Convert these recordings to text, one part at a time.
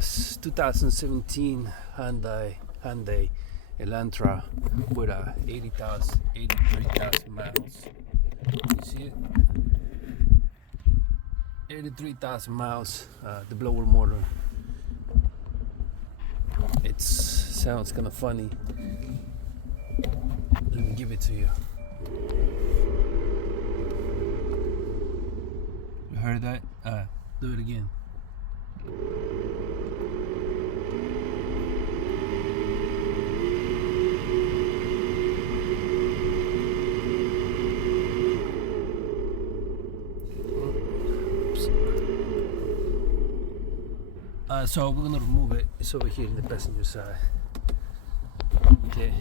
2017 Hyundai Elantra with 83,000 miles. You see it? 83,000 miles. The blower motor. It sounds kind of funny. Let me give it to you. You heard that? Do it again. So we're gonna remove it. It's over here in the passenger side. Okay.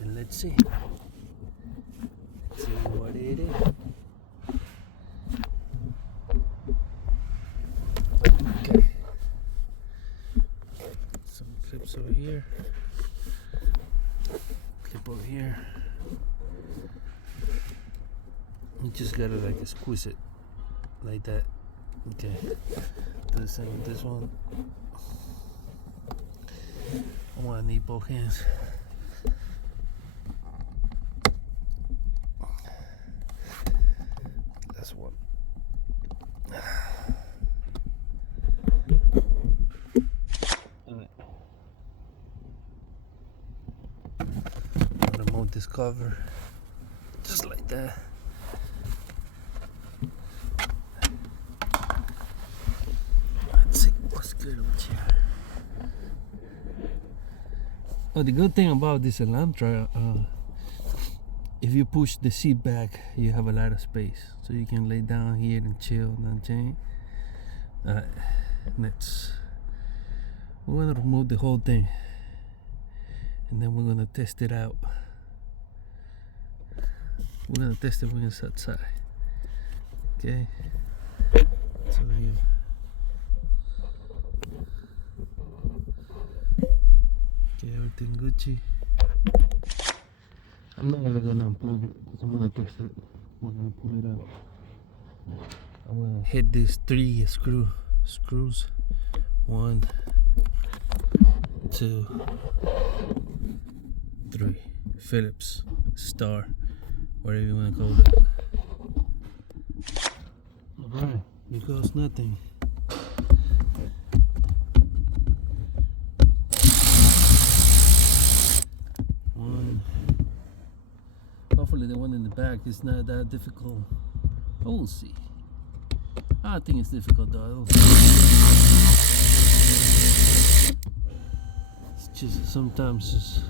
And let's see. Let's see what it is. Okay. Some clips over here. Clip over here. You just gotta like squeeze it like that. Okay. Do the same with this one. I want to need both hands. That's one. Alright. Remove this cover just like that. Oh, the good thing about this Elantra, if you push the seat back, you have a lot of space, so you can lay down here and chill. Next, we're gonna remove the whole thing, and then we're gonna test it out. We're gonna test it from inside side. Okay, so here. Okay, everything Gucci. I'm not really gonna unplug it because I'm gonna test it. We're gonna pull it out. I'm gonna hit these 3 screws. 1, 2, 3. Phillips, star, whatever you wanna call it. Alright, here goes nothing. Hopefully the one in the back is not that difficult. Oh, we'll see. I think it's difficult though. It's just sometimes just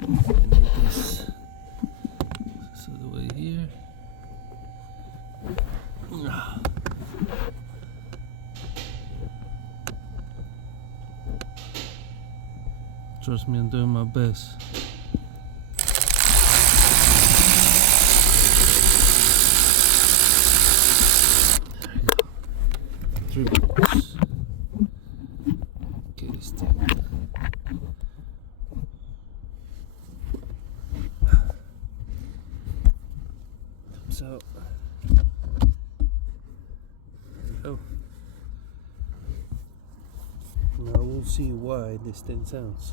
I need this. So the way here. Trust me, I'm doing my best. There you go. 3 bolts. Okay, this thing. So, oh, now we'll see why this thing sounds.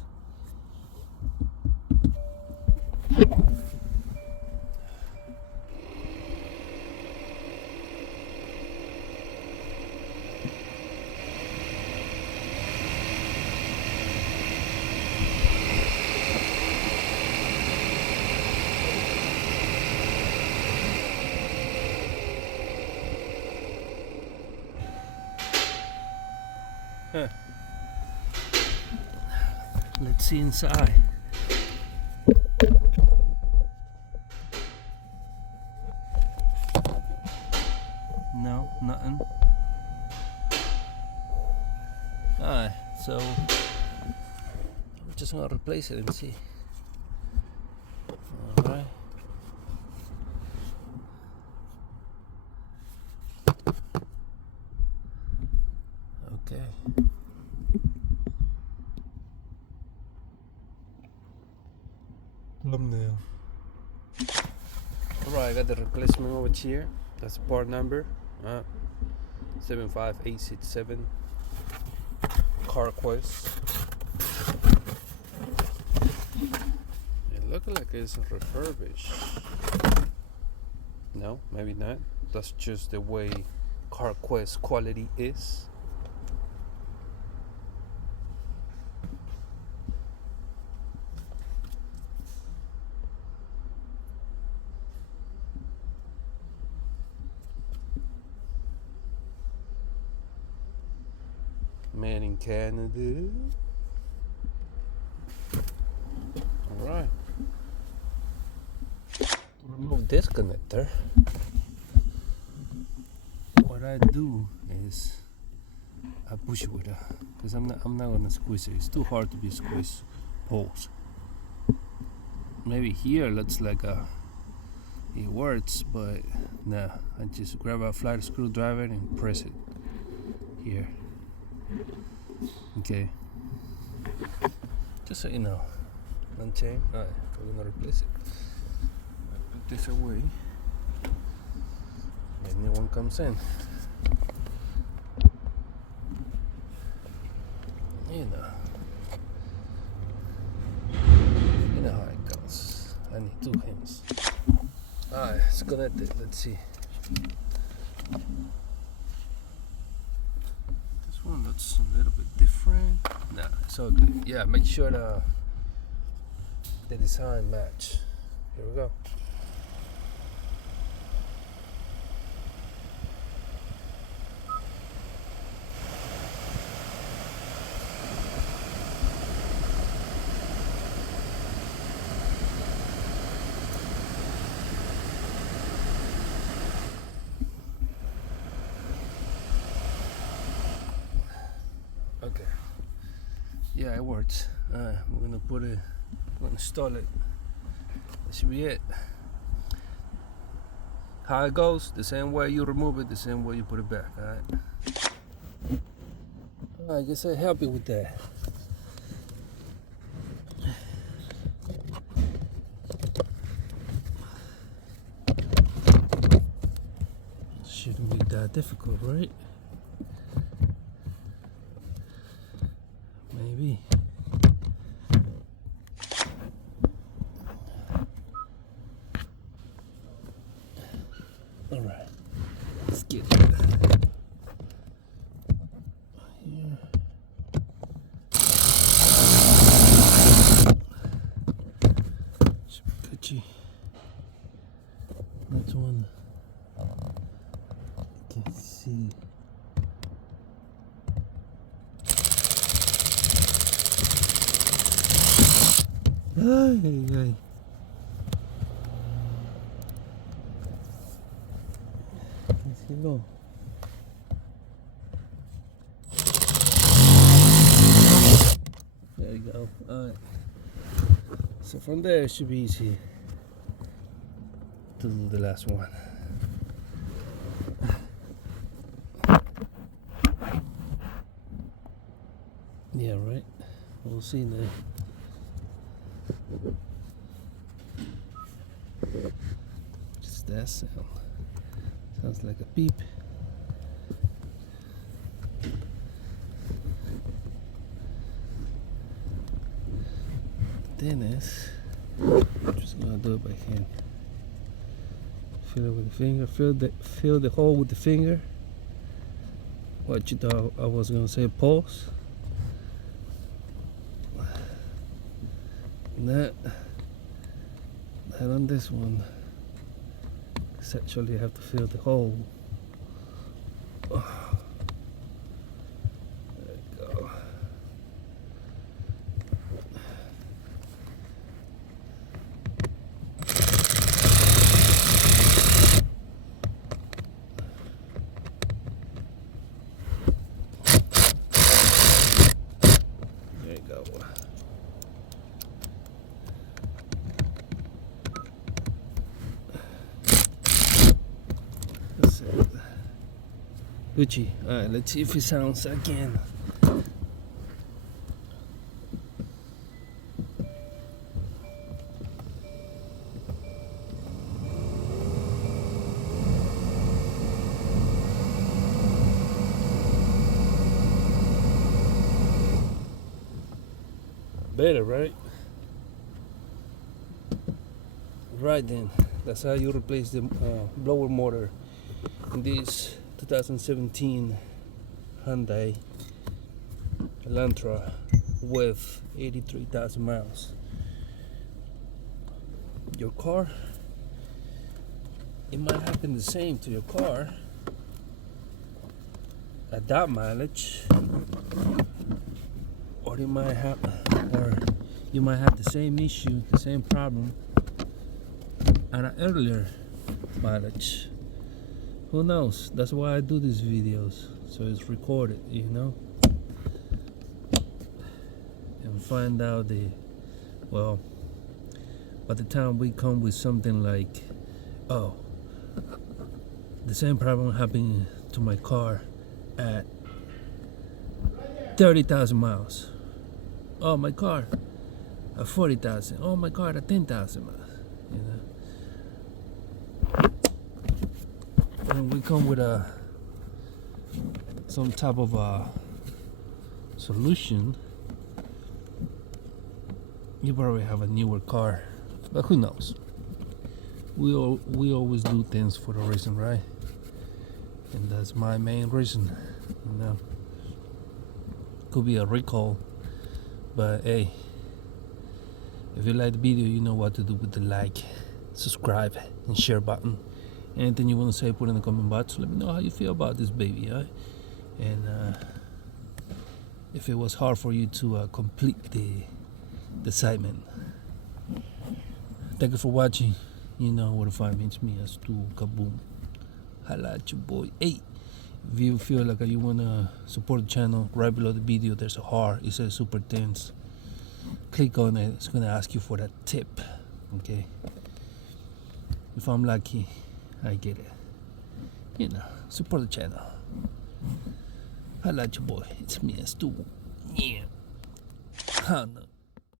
Huh. Let's see inside. No, nothing. Alright, so I'm just gonna replace it and see. Alright. Okay. Thumbnail. Alright, I got the replacement over here. That's the part number. 75867 CarQuest. It looks like it's refurbished. No, maybe not. That's just the way CarQuest quality is. Made in Canada. Alright. Remove this connector. What I do is I push it with a, because I'm not gonna squeeze it. It's too hard to be squeezed holes. Maybe here looks like it works, but nah. I just grab a flat screwdriver and press it here. Okay. Just so you know. Unchain. Alright, we're gonna replace it. I put this away. And new one comes in. You know how it goes. I need 2 hands. Alright, it's connected. Let's see. This one looks a little bit different. Nah, it's all good. Yeah, make sure the design match. Here we go. Okay. Yeah, it works. Alright, we're gonna put it. We're gonna install it. That should be it. How it goes, the same way you remove it, the same way you put it back. Alright. I guess I help you with that. Shouldn't be that difficult, right? Maybe. All right, let's get it. Here. Should be coochie. Next one. You can see. Ay. Go. There you go. Alright. So from there it should be easy to do the last one. Yeah, right? We'll see now. Just that sound. Sounds like a beep. Then is I'm just gonna do it by hand. Fill it with the finger. Fill the hole with the finger. What you thought I was gonna say? Pulse. That on this one. Actually, I have to fill the hole. There you go. There you go. Gucci. Alright, let's see if it sounds again. better, right? Right then, that's how you replace the blower motor in this 2017 Hyundai Elantra with 83,000 miles. Your car, it might happen the same to your car at that mileage, or you might have the same issue, the same problem at an earlier mileage. Who knows? That's why I do these videos, so it's recorded, you know, and find out by the time we come with something like, oh, the same problem happened to my car at 30,000 miles. Oh, my car at 40,000. Oh, my car at 10,000 miles. You know, and we come with some type of a solution. You probably have a newer car, but who knows? We always do things for a reason, right? And that's my main reason. You know, could be a recall, but hey, if you like the video, you know what to do with the like, subscribe, and share button. Anything you want to say, put in the comment box. Let me know how you feel about this baby, right? And if it was hard for you to complete the segment. Thank you for watching. You know where to find me. It's me, Stu Kaboom. Holla at your boy. Hey, if you feel like you want to support the channel, right below the video there's a heart. It says super thanks. Click on it. It's going to ask you for that tip. Okay? If I'm lucky, I get it. You know, support the channel. Holla at your boy. It's me, Stu. Yeah. I don't know.